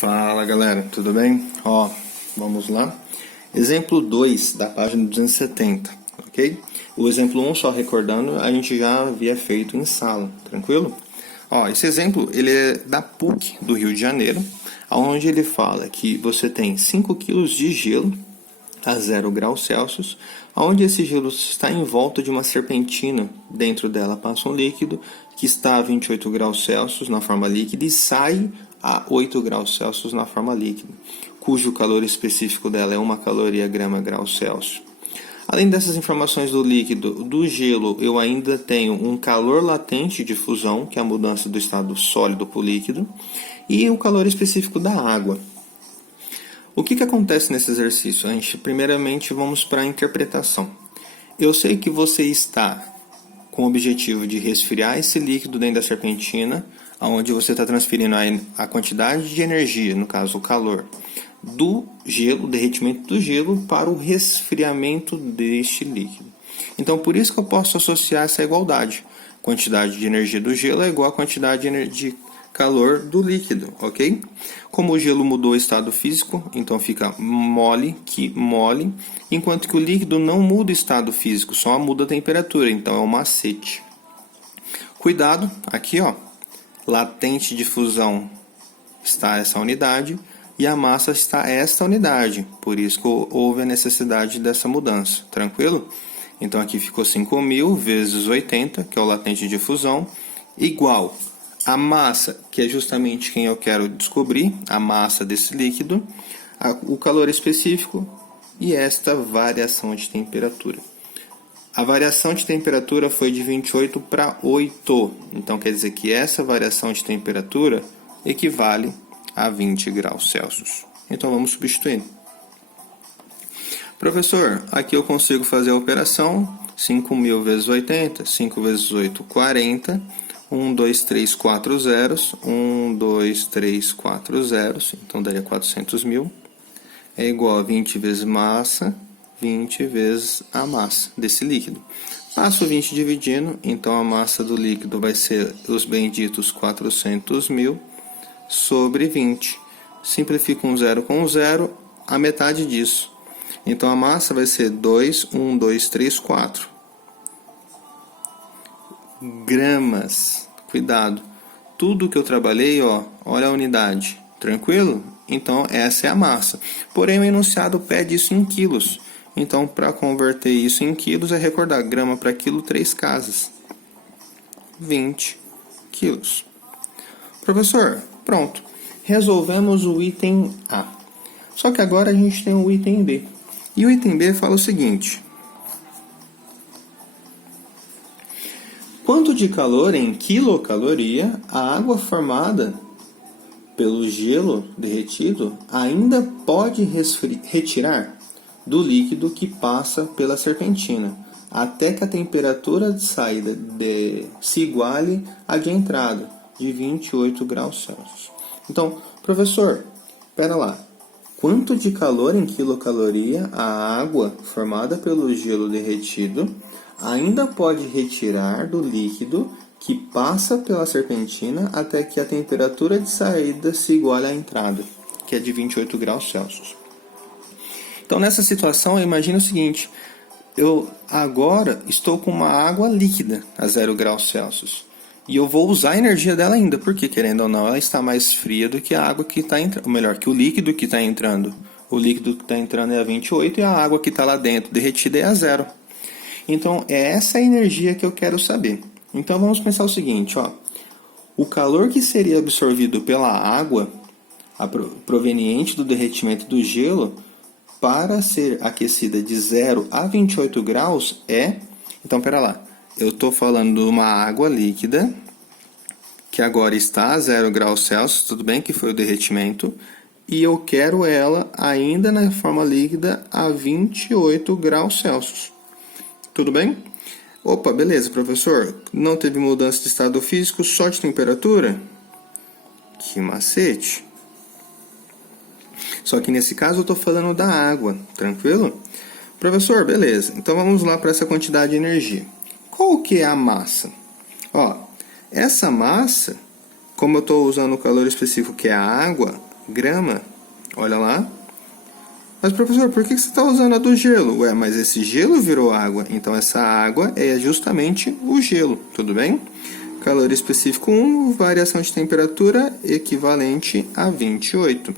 Fala galera, tudo bem? Vamos lá. Exemplo 2 da página 270, ok? O exemplo 1, só recordando, a gente já havia feito em sala, tranquilo? Esse exemplo ele é da PUC do Rio de Janeiro, onde ele fala que você tem 5 kg de gelo a 0 graus Celsius, onde esse gelo está em volta de uma serpentina. Dentro dela passa um líquido que está a 28 graus Celsius na forma líquida e sai a 8 graus Celsius na forma líquida, cujo calor específico dela é 1 caloria grama grau Celsius. Além dessas informações do líquido, do gelo, eu ainda tenho um calor latente de fusão, que é a mudança do estado sólido para o líquido, e o calor específico da água. O que acontece nesse exercício? Primeiramente, vamos para a interpretação. Eu sei que você está com o objetivo de resfriar esse líquido dentro da serpentina, onde você está transferindo a quantidade de energia, no caso o calor, do gelo, derretimento do gelo, para o resfriamento deste líquido. Então, por isso que eu posso associar essa igualdade. Quantidade de energia do gelo é igual à quantidade de calor do líquido, ok? Como o gelo mudou o estado físico, então fica mole, enquanto que o líquido não muda o estado físico, só muda a temperatura, então é um macete. Cuidado, aqui latente de fusão está essa unidade e a massa está esta unidade, por isso que houve a necessidade dessa mudança, tranquilo? Então aqui ficou 5.000 vezes 80, que é o latente de fusão, igual a massa, que é justamente quem eu quero descobrir, a massa desse líquido, o calor específico e esta variação de temperatura. A variação de temperatura foi de 28 para 8, então quer dizer que essa variação de temperatura equivale a 20 graus Celsius. Então vamos substituir. Professor, aqui eu consigo fazer a operação 5.000 vezes 80, 5 vezes 8, 40, 1, 2, 3, 4 zeros, 1, 2, 3, 4 zeros, então daria 400.000, é igual a 20 vezes massa, 20 vezes a massa desse líquido. Passo 20 dividindo, então a massa do líquido vai ser os benditos 400.000 sobre 20. Simplifico um zero com um zero, a metade disso. Então a massa vai ser 2, 1, 2, 3, 4 gramas. Cuidado, tudo que eu trabalhei, olha a unidade, tranquilo? Então essa é a massa. Porém o enunciado pede isso em quilos. Então, para converter isso em quilos, é recordar grama para quilo 3 casas. 20 quilos. Professor, pronto. Resolvemos o item A. Só que agora a gente tem o item B. E o item B fala o seguinte. Quanto de calor em quilocaloria a água formada pelo gelo derretido ainda pode retirar do líquido que passa pela serpentina, até que a temperatura de saída se iguale à de entrada, de 28 graus Celsius. Então, professor, espera lá. Quanto de calor em quilocaloria a água formada pelo gelo derretido ainda pode retirar do líquido que passa pela serpentina até que a temperatura de saída se iguale à entrada, que é de 28 graus Celsius. Então, nessa situação, eu imagino o seguinte. Eu agora estou com uma água líquida a 0 graus Celsius. E eu vou usar a energia dela ainda, porque, querendo ou não, ela está mais fria do que a água que está entrando. Ou melhor, que o líquido que está entrando. O líquido que está entrando é a 28 e a água que está lá dentro, derretida, é a 0. Então, é essa a energia que eu quero saber. Então, vamos pensar o seguinte. O calor que seria absorvido pela água, proveniente do derretimento do gelo, para ser aquecida de 0 a 28 graus Então, pera lá. Eu estou falando de uma água líquida, que agora está a 0 graus Celsius, tudo bem que foi o derretimento, e eu quero ela ainda na forma líquida a 28 graus Celsius. Tudo bem? Opa, beleza, professor. Não teve mudança de estado físico, só de temperatura? Que macete. Só que nesse caso eu estou falando da água, tranquilo? Professor, beleza. Então vamos lá para essa quantidade de energia. Qual que é a massa? Essa massa, como eu estou usando o calor específico que é a água, grama. Olha lá. Mas, professor, por que você está usando a do gelo? Ué, mas esse gelo virou água, então essa água é justamente o gelo, tudo bem? Calor específico 1, variação de temperatura equivalente a 28.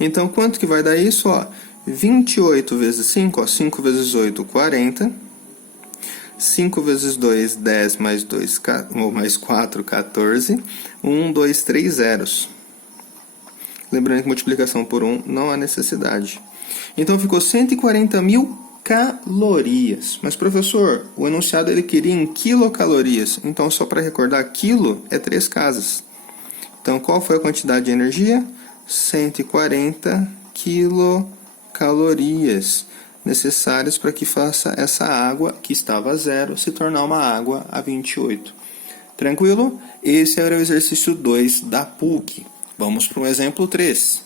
Então, quanto que vai dar isso? Ó, 28 vezes 5, ó, 5 vezes 8, 40. 5 vezes 2, 10, mais 2, mais 4, 14. 1, 2, 3 zeros. Lembrando que multiplicação por 1 não há necessidade. Então, ficou 140.000 calorias. Mas, professor, o enunciado ele queria em quilocalorias. Então, só para recordar, quilo é 3 casas. Então, qual foi a quantidade de energia? 140 quilocalorias necessárias para que faça essa água que estava a 0 se tornar uma água a 28. Tranquilo? Esse era o exercício 2 da PUC. Vamos para o exemplo 3.